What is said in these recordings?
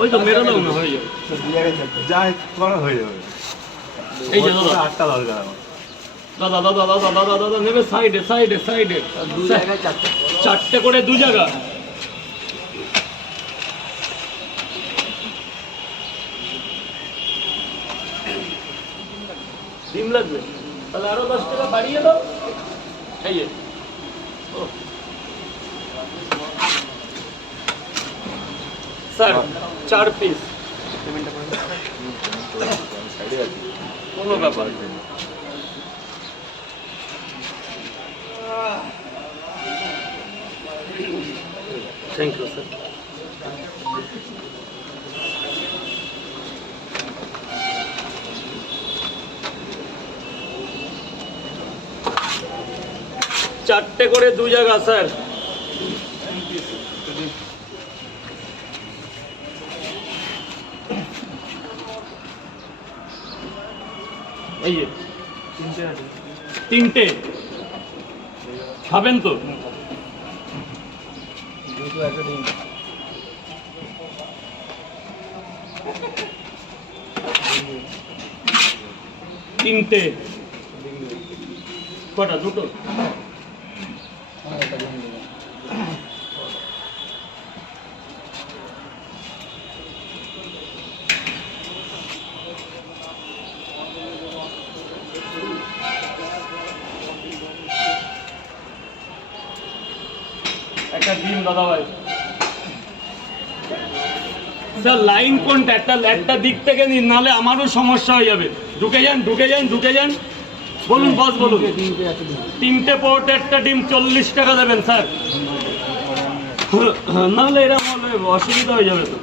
ওই তো মেরে না হয়ে যাবে। যা করা হয়ে যাবে। এই যে আটটা দরকার আমার। দাদা দাদা দাদা দাদা দাদা নেবে সাইডে সাইডে সাইডে। দু জায়গায় চারটে চারটে করে দু জায়গা। ডিম লাগবে। তাহলে আরও দশ টাকা বাড়িয়ে দাও। এই ও। স্যার চার পিস কোনো ব্যাপার। থ্যাংক ইউ স্যার চারটে করে দু জায়গা স্যার। এই যে তিনটে খাবেন তো। দুটো একটা ডিম তিনটে। কটা? দুটো? একটা ডিম দাদা ভাই স্যার লাইন কোনটা? একটা একটা দিক থেকে নিন নাহলে আমারও সমস্যা হয়ে যাবে। ঢুকে যান ঢুকে যান ঢুকে যান। বলুন বস বলুন। তিনটে পোর্ট একটা ডিম চল্লিশ টাকা দেবেন স্যার। নাহলে এরকম হলে অসুবিধা হয়ে যাবে তো।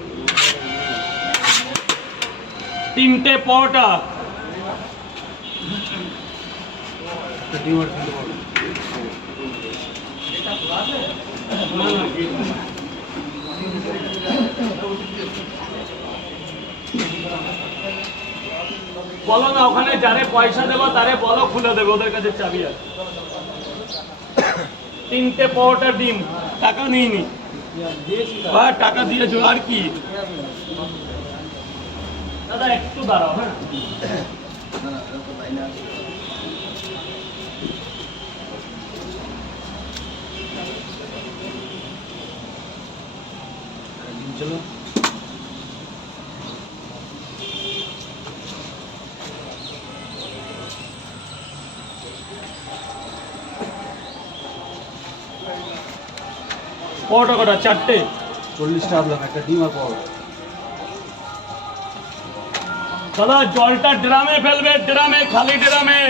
তিনটে পরোটা একটা আর বলো না, ওখানে যারে পয়সা দেবো, তারে বলো, খুলে দেবে, ওদের কাছে চাবি আছে। তিনটে পরোটা ডিম, টাকা নিইনি। আর টাকা দিয়েছ, আর কি? দাদা, একটু দাঁড়াও হ্যাঁ না না এরকম লাইনে আছে একটা ডিম চলো পরোটা কটা? চারটে? চল্লিশ টাকা একটা ডিম আর পাওয়া দাদা জলটা ড্রামে ফেলবে ড্রামে খালি ড্রামে।